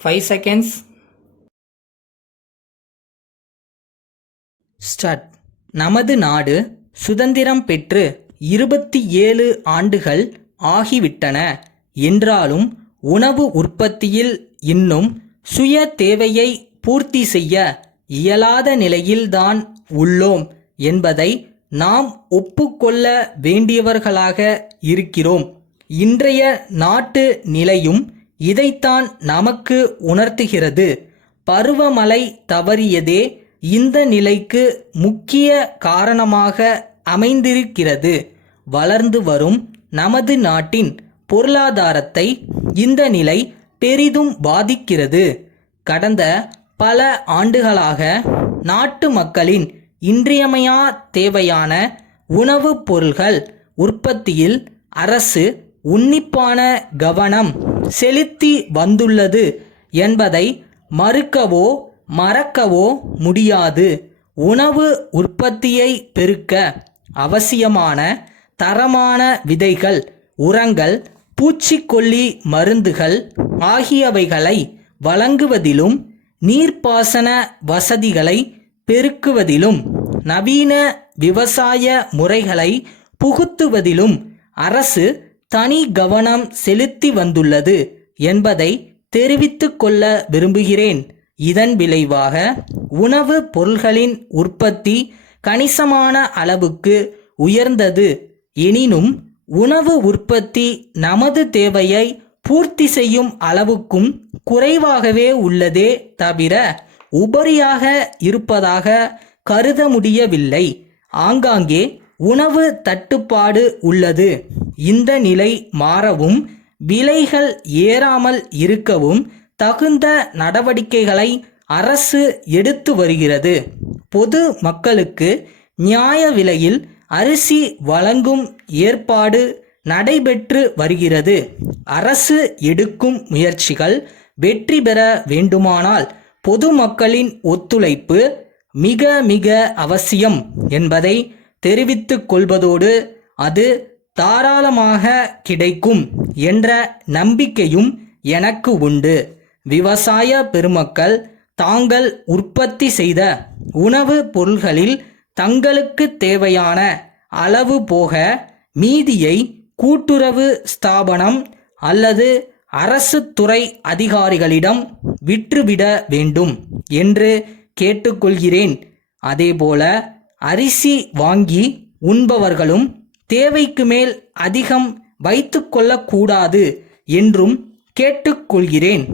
5 seconds. Start. நமது நாடு சுதந்திரம் பெற்று 27 ஆண்டுகள் ஆகிவிட்டன என்றாலும் உணவு உற்பத்தியில் இன்னும் சுய தேவையை பூர்த்தி செய்ய இயலாத நிலையில்தான் உள்ளோம் என்பதை நாம் ஒப்புக்கொள்ள வேண்டியவர்களாக இருக்கிறோம். இன்றைய நாட்டு நிலையும் இதைத்தான் நமக்கு உணர்த்துகிறது. பருவமழை தவறியதே இந்த நிலைக்கு முக்கிய காரணமாக அமைந்திருக்கிறது. வளர்ந்து வரும் நமது நாட்டின் பொருளாதாரத்தை இந்த நிலை பெரிதும் பாதிக்கிறது. கடந்த பல ஆண்டுகளாக நாட்டு மக்களின் இன்றியமையா தேவையான உணவுப் பொருள்கள் உற்பத்தியில் அரசு உன்னிப்பான கவனம் செலுத்தி வந்துள்ளது என்பதை மறுக்கவோ மறக்கவோ முடியாது. உணவு உற்பத்தியை பெருக்க அவசியமான தரமான விதைகள், உரங்கள், பூச்சிக்கொல்லி மருந்துகள் ஆகியவைகளை வழங்குவதிலும் நீர்ப்பாசன வசதிகளை பெருக்குவதிலும் நவீன விவசாய முறைகளை புகுத்துவதிலும் அரசு தனி கவனம் செலுத்தி வந்துள்ளது என்பதை தெரிவித்துக் கொள்ள விரும்புகிறேன். இதன் விளைவாக உணவு பொருள்களின் உற்பத்தி கணிசமான அளவுக்கு உயர்ந்தது. எனினும் உணவு உற்பத்தி நமது தேவையை பூர்த்தி செய்யும் அளவுக்கும் குறைவாகவே உள்ளதே தவிர உபரியாக இருப்பதாக கருத முடியவில்லை. ஆங்காங்கே உணவு தட்டுப்பாடு உள்ளது. இந்த நிலை மாறவும் விலைகள் ஏறாமல் இருக்கவும் தகுந்த நடவடிக்கைகளை அரசு எடுத்து வருகிறது. பொது மக்களுக்கு நியாய விலையில் அரிசி வழங்கும் ஏற்பாடு நடைபெற்று வருகிறது. அரசு எடுக்கும் முயற்சிகள் வெற்றி பெற வேண்டுமானால் பொதுமக்களின் ஒத்துழைப்பு மிக மிக அவசியம் என்பதை தெரிவித்துக் கொள்வதோடு அது தாராளமாக கிடைக்கும் என்ற நம்பிக்கையும் எனக்கு உண்டு. விவசாய பெருமக்கள் தாங்கள் உற்பத்தி செய்த உணவு பொருள்களில் தங்களுக்கு தேவையான அளவு போக மீதியை கூட்டுறவு ஸ்தாபனம் அல்லது அரசு துறை அதிகாரிகளிடம் விற்றுவிட வேண்டும் என்று கேட்டுக்கொள்கிறேன். அதேபோல அரிசி வாங்கி உண்பவர்களும் தேவைக்கு மேல் அதிகம் வைத்து கொள்ளக்கூடாது என்றும் கேட்டுக்கொள்கிறேன்.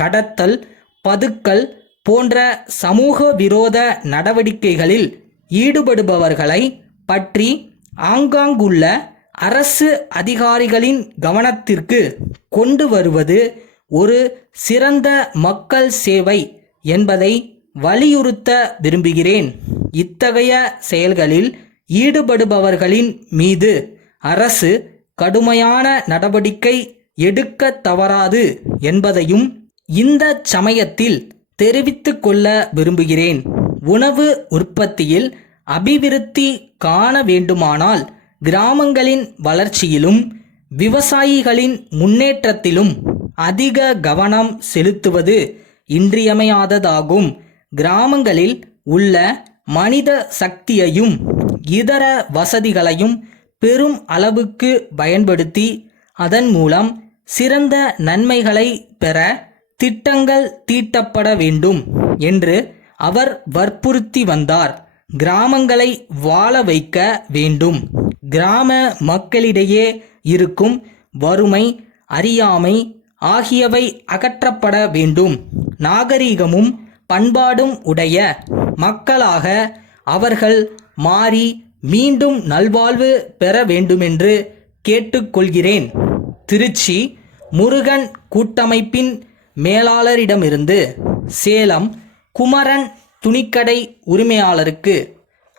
கடத்தல், பதுக்கல் போன்ற சமூக விரோத நடவடிக்கைகளில் ஈடுபடுபவர்களை பற்றி ஆங்காங்குள்ள அரசு அதிகாரிகளின் கவனத்திற்கு கொண்டு வருவது ஒரு சிறந்த மக்கள் சேவை என்பதை வலியுறுத்த விரும்புகிறேன். இத்தகைய செயல்களில் ஈடுபடுபவர்களின் மீது அரசு கடுமையான நடவடிக்கை எடுக்க தவறாது என்பதையும் இந்த சமயத்தில் தெரிவித்துக் கொள்ள விரும்புகிறேன். உணவு உற்பத்தியில் அபிவிருத்தி காண வேண்டுமானால் கிராமங்களின் வளர்ச்சியிலும் விவசாயிகளின் முன்னேற்றத்திலும் அதிக கவனம் செலுத்துவது இன்றியமையாததாகும். கிராமங்களில் உள்ள மனித சக்தியையும் இதர வசதிகளையும் பெரும் அளவுக்கு பயன்படுத்தி அதன் மூலம் சிறந்த நன்மைகளை பெற திட்டங்கள் தீட்டப்பட வேண்டும் என்று அவர் வற்புறுத்தி வந்தார். கிராமங்களை வாழ வைக்க வேண்டும். கிராம மக்களிடையே இருக்கும் வறுமை, அறியாமை ஆகியவை அகற்றப்பட வேண்டும். நாகரிகமும் பண்பாடும் உடைய மக்களாக அவர்கள் மாறி மீண்டும் நல்வாழ்வு பெற வேண்டுமென்று கேட்டுக்கொள்கிறேன். திருச்சி முருகன் கூட்டமைப்பின் மேலாளரிடமிருந்து சேலம் குமரன் துணிக்கடை உரிமையாளருக்கு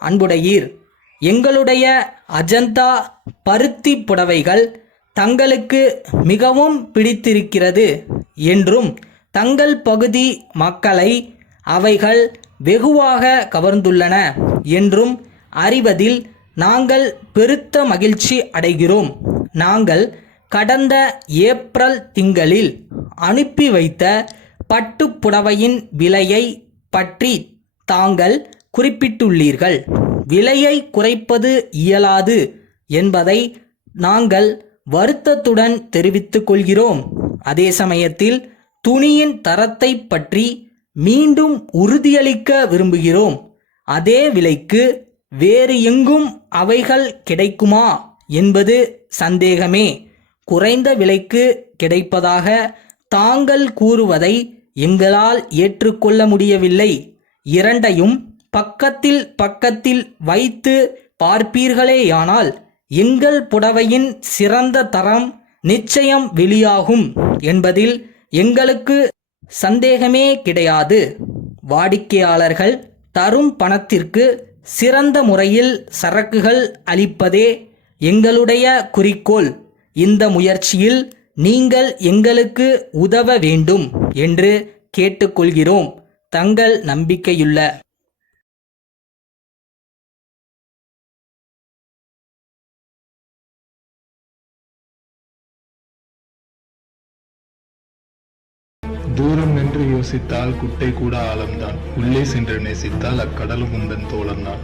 அன்புடையீர். எங்களுடைய அஜந்தா பருத்தி புடவைகள் தங்களுக்கு மிகவும் பிடித்திருக்கிறது என்றும் தங்கள் பகுதி மக்களை அவைகள் வெகுவாக கவர்ந்துள்ளன என்றும் அறிவதில் நாங்கள் பெருத்த மகிழ்ச்சி அடைகிறோம். நாங்கள் கடந்த ஏப்ரல் திங்களில் அனுப்பி வைத்த பட்டுப் புடவையின் விலையை பற்றி தாங்கள் குறிப்பிட்டுள்ளீர்கள். விலையை குறைப்பது இயலாது என்பதை நாங்கள் வருத்தத்துடன் தெரிவித்துக் கொள்கிறோம். அதே சமயத்தில் துணியின் தரத்தை பற்றி மீண்டும் உறுதியளிக்க விரும்புகிறோம். அதே விலைக்கு வேறு எங்கும் அவைகள் கிடைக்குமா என்பது சந்தேகமே. குறைந்த விலைக்கு கிடைப்பதாக தாங்கள் கூறுவதை எங்களால் ஏற்றுக்கொள்ள முடியவில்லை. இரண்டையும் பக்கத்தில் பக்கத்தில் வைத்து பார்ப்பீர்களேயானால் எங்கள் புடவையின் சிறந்த தரம் நிச்சயம் வெளியாகும் என்பதில் எங்களுக்கு சந்தேகமே கிடையாது. வாடிக்கையாளர்கள் தரும் பணத்திற்கு சிறந்த முறையில் சரக்குகள் அளிப்பதே எங்களுடைய குறிக்கோள். இந்த முயற்சியில் நீங்கள் எங்களுக்கு உதவ வேண்டும் என்று கேட்டுக்கொள்கிறோம். தங்கள் நம்பிக்கையுள்ள தூரம் நின்று யோசித்தால் குட்டை கூட ஆழம்தான். உள்ளே சென்று நேசித்தால் அக்கடலும் உந்தன் தோழன் தான்.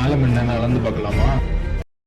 ஆழம் என்னன்னு அளந்து பார்க்கலாமா?